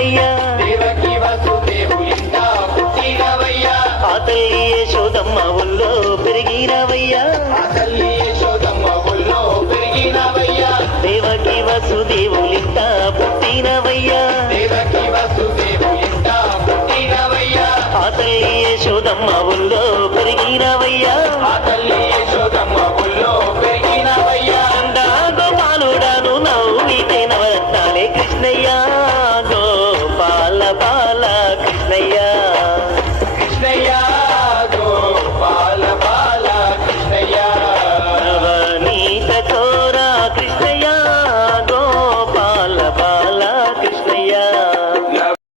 పుట్టినవయ్యా. ఆ తల్లి యశోదమ్మ ఒళ్ళో పెరిగినవయ్యా. దేవకి వసుదేవులింత పుట్టినవయ్యా. ఆ తల్లి యశోదమ్మ ఒళ్ళో పెరిగినవయ్యా.